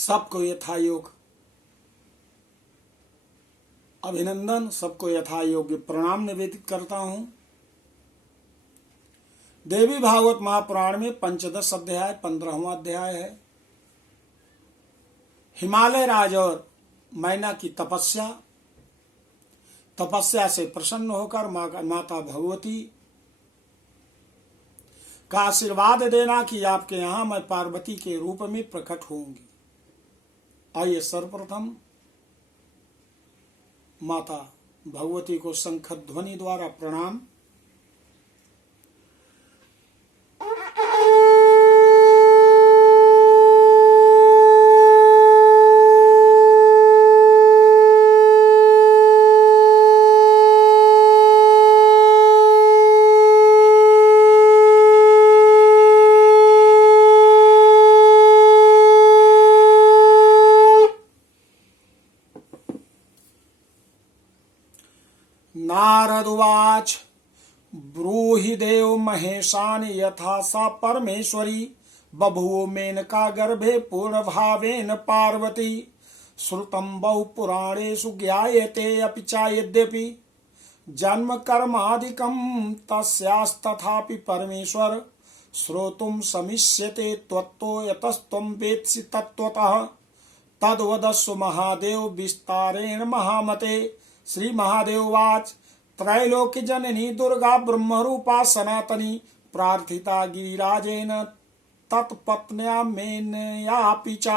सबको यथा योग अभिनंदन, सबको यथा योग्य प्रणाम निवेदित करता हूं। देवी भागवत महापुराण में पंचदश अध्याय 15वां अध्याय है। हिमालय राज और मैना की तपस्या से प्रसन्न होकर माता भगवती का आशीर्वाद देना कि आपके यहां मैं पार्वती के रूप में प्रकट होंगी। आइए सर्वप्रथम माता भगवती को शंख ध्वनि द्वारा प्रणाम। नारदुवाच ब्रूहि देव महेशान यथा सा परमेश्वरी बभूव मेनका गर्भे पूर्ण भावेन पार्वती श्रुतं बहु पुराणेषु ज्ञायते अपि च यद्यपि जन्म कर्मादिकं तस्यास्तथापि परमेश्वर श्रोतुं समिष्यते त्वत्तो यतस्त्वं वेत्सि तत्त्वतः तद्वदस्व महादेव विस्तारेण महामते। श्री महादेववाच त्रैलोक्य जननी दुर्गा ब्रह्मरूपा सनातनी प्रार्थिता गिरिराजेन तत्पत्न्या मेनयापि च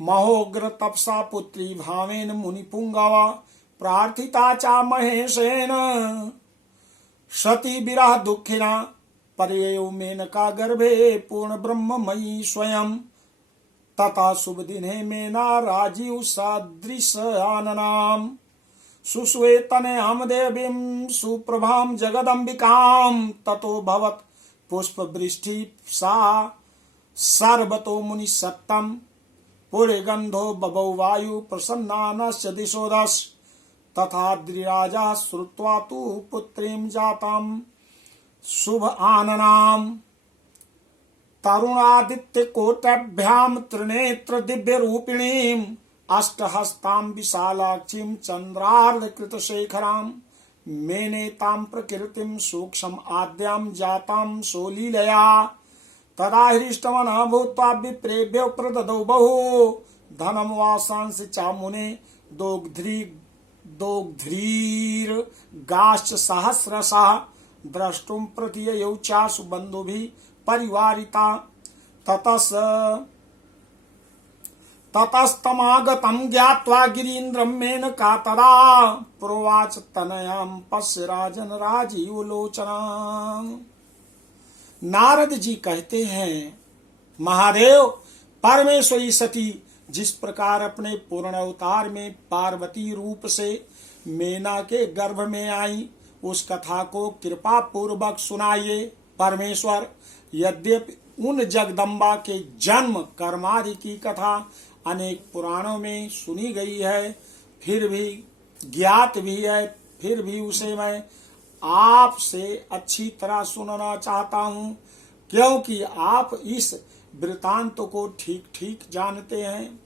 महोग्र तपसा पुत्री भावेन मुनिपुंगवा प्रार्थिता च महेशेन सती विरह दुःखिना पर्ययो मेनका गर्भे पूर्ण ब्रह्ममयी स्वयं तथा शुभ दिने मेना राजीव सदृशाननाम सुश्वेतनयां देवीं सुप्रभां जगदम्बिकां ततो भवत् पुष्पवृष्टि सा सर्वतो मुनिसत्तं पुरेगन्धो बभौ वायु प्रसन्नानस्य दिशो दश तथा द्रिराजा श्रुत्वा तु पुत्रीं जातां शुभ आननाम् तरुणादित्यकोट्याभ्यां त्रिनेत्र दिव्यरूपिणीम् अष्टहस्तां विशालाक्षीं चन्द्रार्धकृतशेखरां मेनेतां प्रकृतिं सूक्ष्म आद्यां जातां सोलीलया तदा हृष्टमनः भूत्वा विप्रेभ्यो प्रददौ बहु धनं वासांसि च मुने दोग्ध्रीर्गाश्च सहस्रशः द्रष्टुं प्रतीययौ चासु बन्धुभिः परिवारिता ततस्तमागतं ज्ञात्वा गिरीन्द्रं मेनका तदा प्रोवाच तनयां पश्य राजन राजीव लोचनां। नारद जी कहते हैं, महादेव परमेश्वरी सती जिस प्रकार अपने पूर्ण अवतार में पार्वती रूप से मेना के गर्भ में आई उस कथा को कृपा पूर्वक सुनाइए। परमेश्वर, यद्यपि उन जगदम्बा के जन्म कर्मादि की कथा अनेक पुराणों में सुनी गई है, फिर भी ज्ञात भी है, फिर भी उसे मैं आपसे अच्छी तरह सुनना चाहता हूँ, क्योंकि आप इस वृतांत को ठीक ठीक जानते हैं।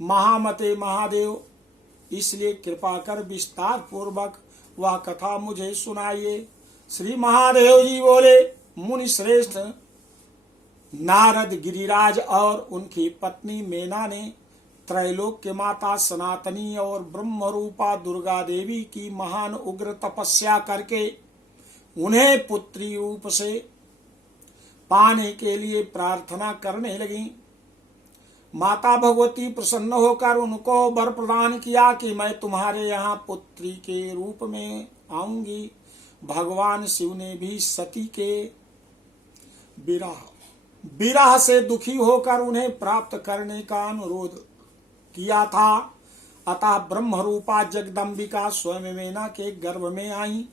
महामते महादेव, इसलिए कृपा कर विस्तार पूर्वक वह कथा मुझे सुनाइए। श्री महादेव जी बोले, मुनि श्रेष्ठ नारद, गिरिराज और उनकी पत्नी मेना ने त्रैलोक्य माता सनातनी और ब्रह्मरूपा दुर्गा देवी की महान उग्र तपस्या करके उन्हें पुत्री रूप से पाने के लिए प्रार्थना करने लगी। माता भगवती प्रसन्न होकर उनको वर प्रदान किया कि मैं तुम्हारे यहाँ पुत्री के रूप में आऊंगी। भगवान शिव ने भी सती के विरह से दुखी होकर उन्हें प्राप्त करने का अनुरोध किया था। अतः ब्रह्मरूपा जगदम्बिका स्वयं मेना के गर्भ में आई।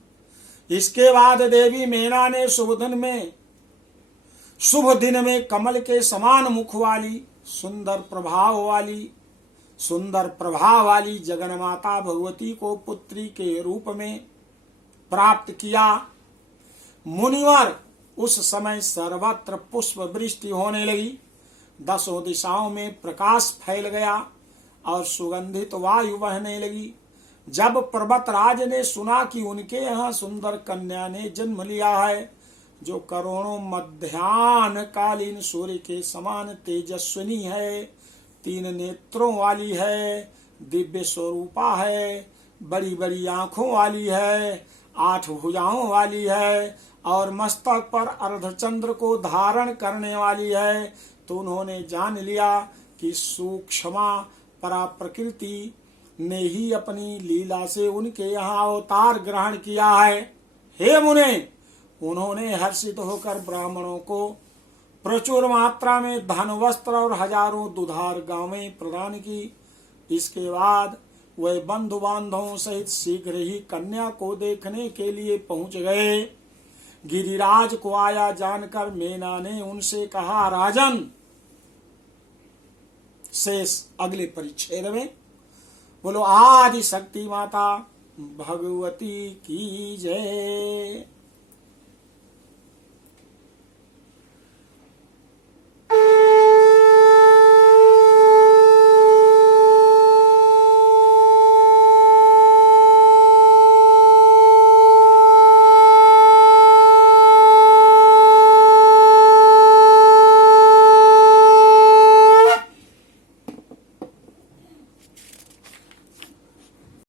इसके बाद देवी मेना ने शुभ दिन में कमल के समान मुख वाली सुंदर प्रभाव वाली जगन्माता भगवती को पुत्री के रूप में प्राप्त किया। मुनिवर, उस समय सर्वत्र पुष्प वृष्टि होने लगी। 10 दिशाओं में प्रकाश फैल गया और सुगंधित वायु बहने लगी। जब पर्वतराज ने सुना कि उनके यहाँ सुंदर कन्या ने जन्म लिया है, जो करोड़ों मध्याह्न कालीन सूर्य के समान तेजस्विनी है, 3 नेत्रों वाली है, दिव्य स्वरूपा है, बड़ी बड़ी आंखों वाली है, 8 भुजाओं वाली है और मस्तक पर अर्धचंद्र को धारण करने वाली है, तो उन्होंने जान लिया कि सूक्ष्मा परा प्रकृति ने ही अपनी लीला से उनके यहाँ अवतार ग्रहण किया है। हे मुने, उन्होंने हर्षित होकर ब्राह्मणों को प्रचुर मात्रा में धन, वस्त्र और हजारों दुधार गावें प्रदान की। इसके बाद वे बंधु बांधवों सहित शीघ्र ही कन्या को देखने के लिए पहुंच गए। गिरिराज को आया जानकर मेना ने उनसे कहा, राजन, शेष अगले परिच्छेद में। बोलो आदि शक्ति माता भगवती की जय।